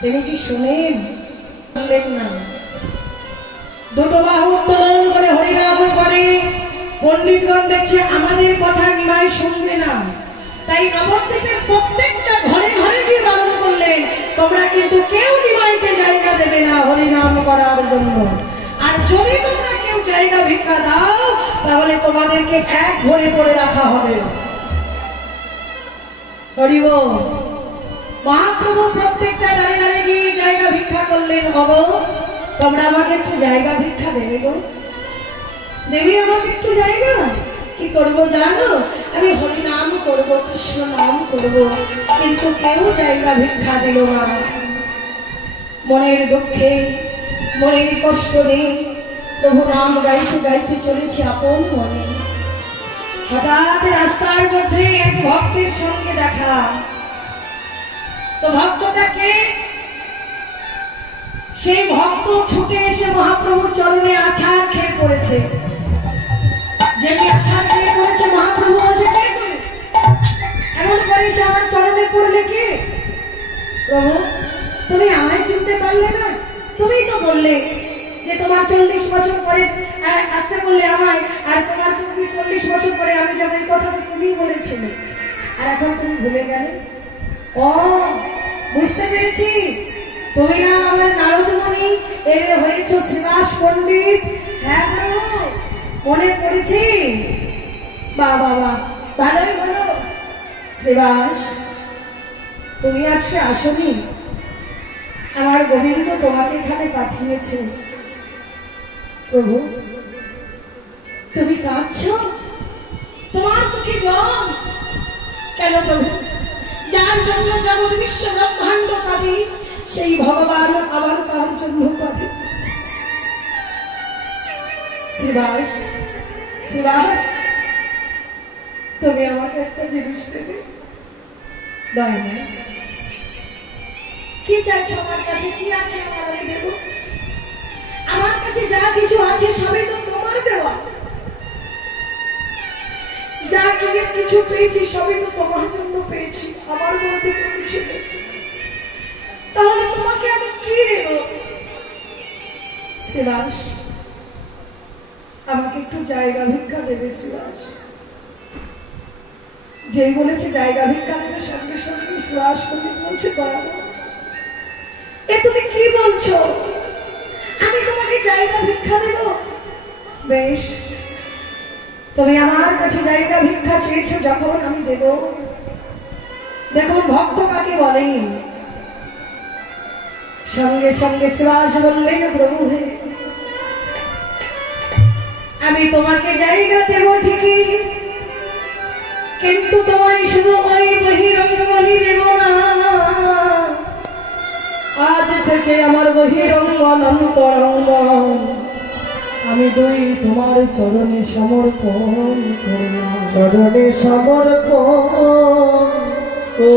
তিনি কি শুনেন? শুনলেন না। দুটো বাহু উত্তোলন করে হরিনাম করে পণ্ডিতগণ দেখছে আমাদের কথা নিমাই শুনবে না, তাই নবদ্বীপের প্রত্যেকটা ঘরে ঘরে গিয়ে বারণ করলেন, তোমরা কিন্তু কেউ নিমাইকে জায়গা দেবে না হরিনাম করার জন্য। আর যদি তোমরা কেউ জায়গা ভিক্ষা দাও তাহলে তোমাদেরকে এক ঘরে করে রাখা হবে। হরি বল। মহাপ্রভু প্রত্যেকটা দাঁড়ে দাঁড়িয়ে গিয়ে জায়গা ভিক্ষা করলেন। অগো, তোমরা আমাকে একটু জায়গা ভিক্ষা দেবে গো, দেবী আমাকে একটু জায়গা। কি করবো জানো? আমি হরিনাম করবো, কৃষ্ণ নাম করবো, কিন্তু কেউ জায়গা ভিক্ষা দিল না। মনের দুঃখে মনের কষ্ট নেই, প্রভু নাম গাইতে গাইতে চলেছে আপন মনে। হঠাৎ রাস্তার মধ্যে এক ভক্তের সঙ্গে দেখা। তো ভক্তটাকে, সেই ভক্ত ছুটে এসে মহাপ্রভুর চরণে আছাড় খেয়ে পড়েছে। যেটি আছাড় খেয়ে পড়েছে মহাপ্রভু বলছে, কে তুমি? এমন করে সে আমার চরণে পড়লে কে? প্রভু, তুমি আমায় চিনতে পারলে না? তুমি তো বললে যে তোমার 40 বছর পরে আসতে বললে আমায়, আর তোমার 40 বছর পরে আমি যাবো, এই কথা তুমি বলেছিলে, আর এখন তুমি ভুলে গেলে। ও, বুঝতে পেরেছি, তুমি না আমার নারদমণি, এলে হয়েছ শ্রীবাস পণ্ডিত। হ্যাঁ প্রভু, মনে পড়েছি। বাবা, ভালোই হলো। শ্রীবাস, তুমি আজকে আসনি, আমার গোবিন্দ তোমাকে এখানে পাঠিয়েছে। প্রভু, তুমি কাঁদছ? তোমার চোখে জল কেন প্রভু? যার জন্য জগৎ বিশ্ব ব্রহ্মাণ্ড কাঁদে, সেই ভগবান আবার তার জন্য কাঁদে। শ্রীবাস, শ্রীবাস, তুমি আমাকে একটা জিনিস দেবে? দয়া নেই। কি চাইছো আমার কাছে? কি আছে আমার? আমি দেব। আমার কাছে যা কিছু আছে সবই তো তোমার দেওয়া। যা কিছু পেয়েছি সবই তো তোমার জন্য পেয়েছি, আমার মধ্যে তো কিছু নেই। তাহলে তোমাকে আমি কি দেব? শ্রীবাস, আমাকে একটু জায়গা ভিক্ষা দেবে? শ্রীবাস যেই বলেছে জায়গা ভিক্ষা দেবে, সঙ্গে সঙ্গে শ্বাস করে বলছে, বরাবর এ তুমি কি বলছো? আমি তোমাকে জায়গা ভিক্ষা দেব? বেশ, তুমি আমার কাছে জায়গা ভিক্ষা চেয়েছো যখন, আমি দেব। দেখুন ভক্ত কাকে বলেন। সঙ্গে সঙ্গে শ্বাস বললেন, প্রভু হে, আমি তোমাকে জায়গা দেব ঠিকই, কিন্তু তোমায় শুধু ওই বহিরঙ্গনই দেব না। আজ থেকে আমার বহিরঙ্গন অন্তরঙ্গ আমি দুই তোমার চরণে সমর্পণ করলাম। চরণে সমর্পণ। ও